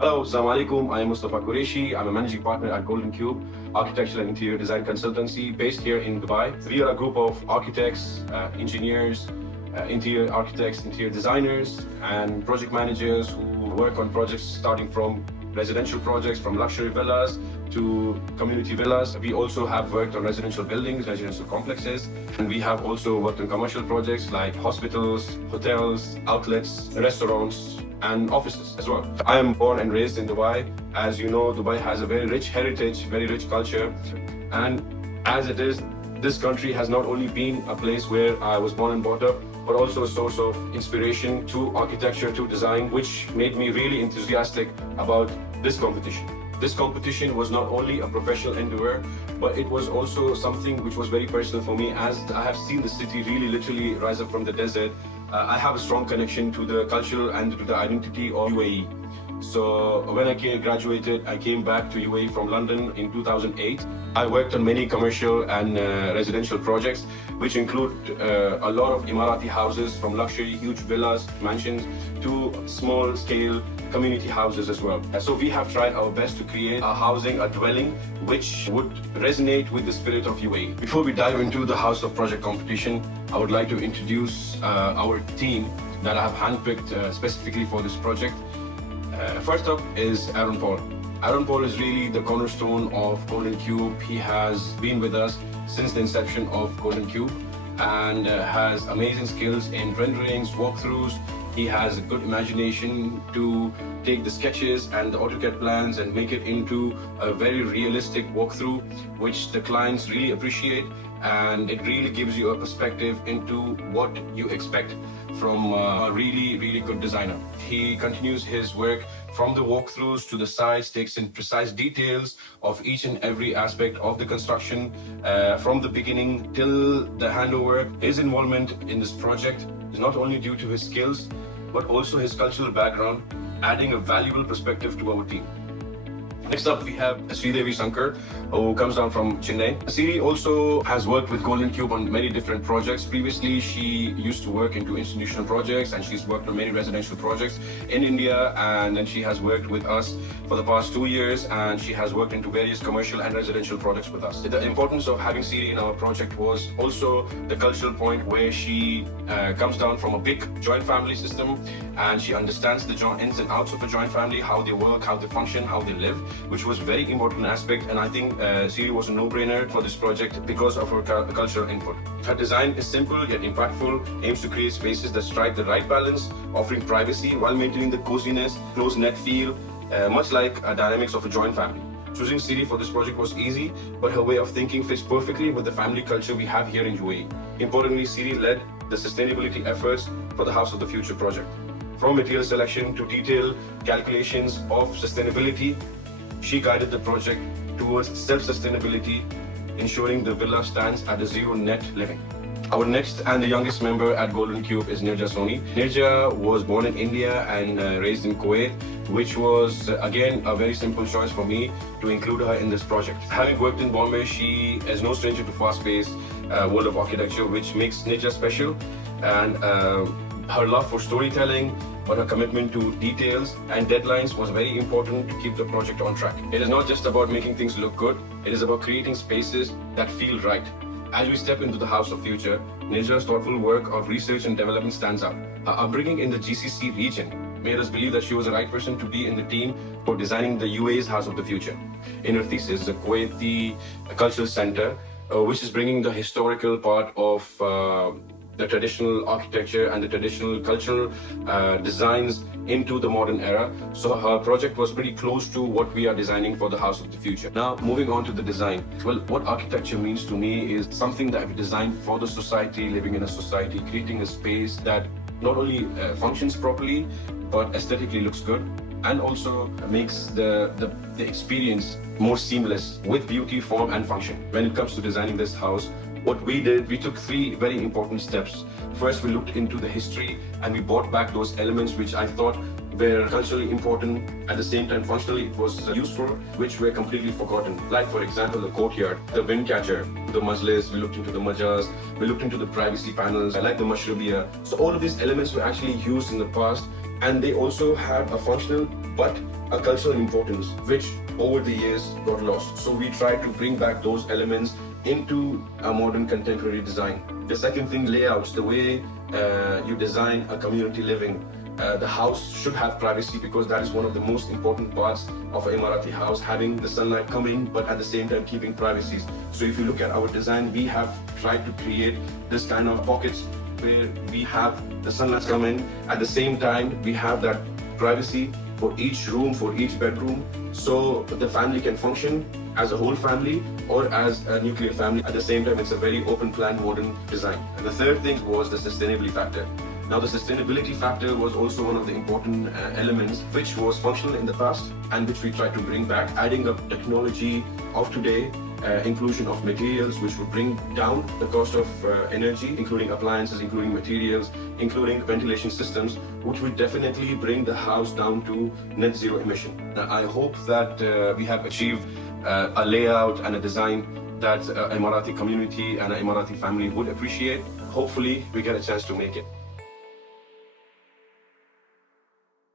Hello, Assalamu alaikum. I am Mustafa Qureshi. I'm a managing partner at Golden Cube, architectural and interior design consultancy based here in Dubai. We are a group of architects, engineers, interior architects, interior designers, and project managers who work on projects starting from residential projects, from luxury villas to community villas. We also have worked on residential buildings, residential complexes, and we have also worked on commercial projects like hospitals, hotels, outlets, restaurants, and offices as well. I am born and raised in Dubai. As you know, Dubai has a very rich heritage, very rich culture, and as it is, this country has not only been a place where I was born and brought up, but also a source of inspiration to architecture, to design, which made me really enthusiastic about this competition. This competition was not only a professional endeavor, but it was also something which was very personal for me, as I have seen the city really literally rise up from the desert. I have a strong connection to the culture and to the identity of UAE. So when I graduated, I came back to UAE from London in 2008. I worked on many commercial and residential projects, which include a lot of Emirati houses, from luxury, huge villas, mansions, to small-scale community houses as well. So we have tried our best to create a housing, a dwelling, which would resonate with the spirit of UAE. Before we dive into the House of Project competition, I would like to introduce our team that I have handpicked specifically for this project. First up is Aaron Paul. Aaron Paul is really the cornerstone of Golden Cube. He has been with us since the inception of Golden Cube and has amazing skills in renderings, walkthroughs. He has a good imagination to take the sketches and the AutoCAD plans and make it into a very realistic walkthrough, which the clients really appreciate, and it really gives you a perspective into what you expect from a really good designer. He continues his work from the walkthroughs to the sites, takes in precise details of each and every aspect of the construction from the beginning till the handover. His involvement in this project is not only due to his skills, but also his cultural background, adding a valuable perspective to our team. Next up, we have Sridevi Shankar, who comes down from Chennai. Siri also has worked with Golden Cube on many different projects. Previously, she used to work into institutional projects, and she's worked on many residential projects in India, and then she has worked with us for the past 2 years, and she has worked into various commercial and residential projects with us. The importance of having Siri in our project was also the cultural point, where she comes down from a big joint family system, and she understands the ins and outs of a joint family, how they work, how they function, how they live, which was very important aspect. And I think Siri was a no-brainer for this project because of her cultural input. Her design is simple yet impactful, aims to create spaces that strike the right balance, offering privacy while maintaining the coziness, close-knit feel, much like the dynamics of a joint family. Choosing Siri for this project was easy, but her way of thinking fits perfectly with the family culture we have here in UAE. Importantly, Siri led the sustainability efforts for the House of the Future project. From material selection to detailed calculations of sustainability, she guided the project towards self-sustainability, ensuring the villa stands at a zero net living. Our next and the youngest member at Golden Cube is Nirja Soni. Nirja was born in India and raised in Kuwait, which was again a very simple choice for me to include her in this project. Having worked in Bombay, she is no stranger to fast-paced world of architecture, which makes Nirja special, and her love for storytelling, but her commitment to details and deadlines was very important to keep the project on track. It is not just about making things look good, it is about creating spaces that feel right. As we step into the House of Future, Nirja's thoughtful work of research and development stands out. Her upbringing in the GCC region made us believe that she was the right person to be in the team for designing the UAE's House of the Future. In her thesis, the Kuwaiti Cultural Center, which is bringing the historical part of the traditional architecture and the traditional cultural designs into the modern era. So her project was pretty close to what we are designing for the House of the Future. Now, moving on to the design. Well, what architecture means to me is something that we design for the society, living in a society, creating a space that not only functions properly, but aesthetically looks good, and also makes the experience more seamless with beauty, form, and function. When it comes to designing this house, what we did, we took 3 very important steps. First, we looked into the history and we brought back those elements which I thought were culturally important, at the same time functionally it was useful, which were completely forgotten. Like for example, the courtyard, the wind catcher, the majlis, we looked into the majas, we looked into the privacy panels, I like the mashrubiya. So all of these elements were actually used in the past and they also have a functional but a cultural importance, which over the years got lost. So we try to bring back those elements into a modern contemporary design. The second thing, layouts, the way you design a community living. The house should have privacy, because that is one of the most important parts of an Emirati house, having the sunlight come in, but at the same time keeping privacies. So if you look at our design, we have tried to create this kind of pockets where we have the sunlight come in, at the same time we have that privacy for each room, for each bedroom, so the family can function as a whole family or as a nuclear family. At the same time, it's a very open plan, modern design. And the third thing was the sustainability factor. Now, the sustainability factor was also one of the important elements which was functional in the past and which we tried to bring back, adding up technology of today, inclusion of materials which would bring down the cost of energy, including appliances, including materials, including ventilation systems, which would definitely bring the house down to net zero emission. Now, I hope that we have achieved a layout and a design that Emirati community and an Emirati family would appreciate. Hopefully, we get a chance to make it.